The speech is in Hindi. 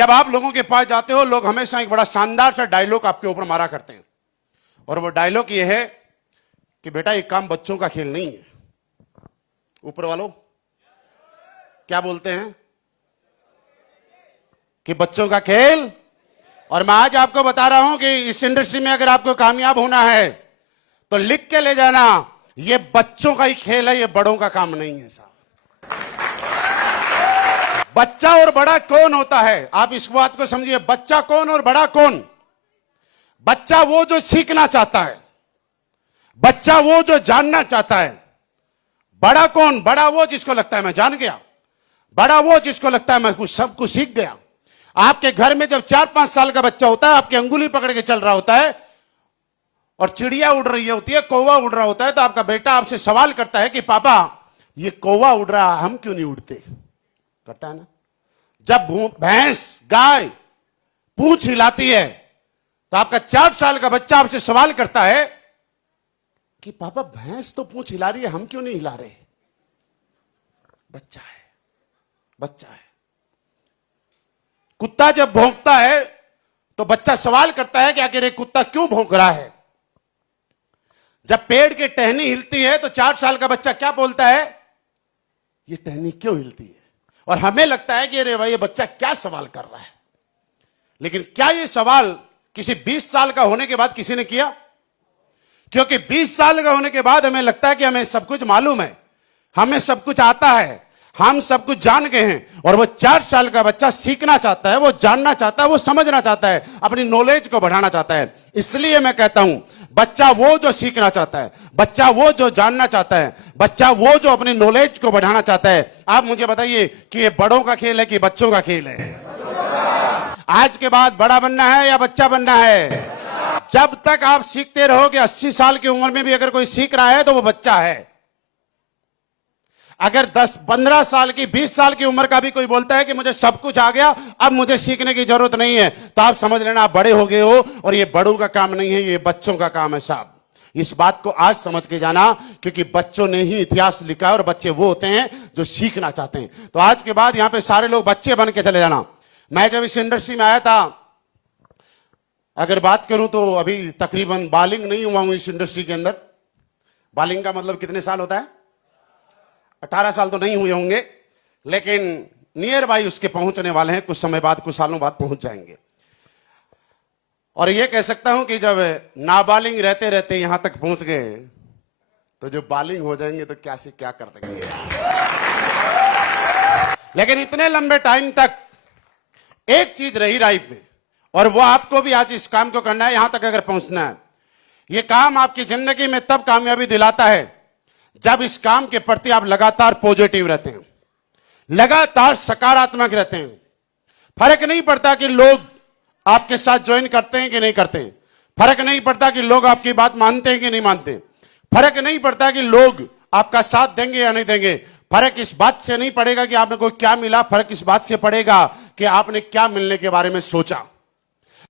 जब आप लोगों के पास जाते हो, लोग हमेशा एक बड़ा शानदार सा डायलॉग आपके ऊपर मारा करते हैं, और वो डायलॉग ये है कि बेटा ये काम बच्चों का खेल नहीं है। ऊपर वालों क्या बोलते हैं कि बच्चों का खेल। और मैं आज आपको बता रहा हूं कि इस इंडस्ट्री में अगर आपको कामयाब होना है तो लिख के ले जाना, ये बच्चों का ही खेल है, ये बड़ों का काम नहीं है साहब। बच्चा और बड़ा कौन होता है, आप इस बात को समझिए। बच्चा कौन और बड़ा कौन? बच्चा वो जो सीखना चाहता है, बच्चा वो जो जानना चाहता है। बड़ा कौन? बड़ा वो जिसको लगता है मैं जान गया, बड़ा वो जिसको लगता है मैं कुछ सब कुछ सीख गया। आपके घर में जब 4-5 साल का बच्चा होता है, आपकी अंगुली पकड़ के चल रहा होता है और चिड़िया उड़ रही होती है, कौवा उड़ रहा होता है, तो आपका बेटा आपसे सवाल करता है कि पापा ये कौवा उड़ रहा है, हम क्यों नहीं उड़ते? करता है ना। जब भैंस गाय पूंछ हिलाती है तो आपका 4 साल का बच्चा आपसे सवाल करता है कि पापा भैंस तो पूंछ हिला रही है, हम क्यों नहीं हिला रहे? बच्चा है, बच्चा है। कुत्ता जब भौंकता है तो बच्चा सवाल करता है कि आखिर ये कुत्ता क्यों भौंक रहा है? जब पेड़ की टहनी हिलती है तो 4 साल का बच्चा क्या बोलता है? ये टहनी क्यों हिलती है? और हमें लगता है कि अरे भाई ये बच्चा क्या सवाल कर रहा है। लेकिन क्या ये सवाल किसी 20 साल का होने के बाद किसी ने किया? क्योंकि 20 साल का होने के बाद हमें लगता है कि हमें सब कुछ मालूम है, हमें सब कुछ आता है, हम सब कुछ जान गए हैं। और वो 4 साल का बच्चा सीखना चाहता है, वो जानना चाहता है, वो समझना चाहता है, अपनी नॉलेज को बढ़ाना चाहता है। इसलिए मैं कहता हूं, बच्चा वो जो सीखना चाहता है, बच्चा वो जो जानना चाहता है, बच्चा वो जो अपनी नॉलेज को बढ़ाना चाहता है। आप मुझे बताइए कि ये बड़ों का खेल है कि बच्चों का खेल है? आज के बाद बड़ा बनना है या बच्चा बनना है? जब तक आप सीखते रहोगे, 80 साल की उम्र में भी अगर कोई सीख रहा है तो वो बच्चा है। अगर 10-15 साल की 20 साल की उम्र का भी कोई बोलता है कि मुझे सब कुछ आ गया, अब मुझे सीखने की जरूरत नहीं है, तो आप समझ लेना आप बड़े हो गए हो, और ये बड़ों का काम नहीं है, ये बच्चों का काम है साहब। इस बात को आज समझ के जाना, क्योंकि बच्चों ने ही इतिहास लिखा है और बच्चे वो होते हैं जो सीखना चाहते हैं। तो आज के बाद यहां पे सारे लोग बच्चे बन के चले जाना। मैं जब इस इंडस्ट्री में आया था, अगर बात करूं तो अभी तकरीबन बालिंग नहीं हुआ हूं इस इंडस्ट्री के अंदर। बालिंग का मतलब कितने साल होता है? 18 साल तो नहीं हुए होंगे, लेकिन नियर बाई उसके पहुंचने वाले हैं। कुछ समय बाद, कुछ सालों बाद पहुंच जाएंगे। और यह कह सकता हूं कि जब नाबालिग रहते रहते यहां तक पहुंच गए, तो जो बालिंग हो जाएंगे तो क्या से क्या कर देंगे। लेकिन इतने लंबे टाइम तक एक चीज रही लाइफ में, और वो आपको भी आज इस काम को करना है, यहां तक अगर पहुंचना है। यह काम आपकी जिंदगी में तब कामयाबी दिलाता है जब इस काम के प्रति आप लगातार पॉजिटिव रहते हैं, लगातार सकारात्मक रहते हैं। फर्क नहीं पड़ता कि लोग आपके साथ ज्वाइन करते हैं कि नहीं करते हैं, फर्क नहीं पड़ता कि लोग आपकी बात मानते हैं कि नहीं मानते, फर्क नहीं पड़ता कि लोग आपका साथ देंगे या नहीं देंगे। फर्क इस बात से नहीं पड़ेगा कि आपने को क्या मिला, फर्क इस बात से पड़ेगा कि आपने क्या मिलने के बारे में सोचा।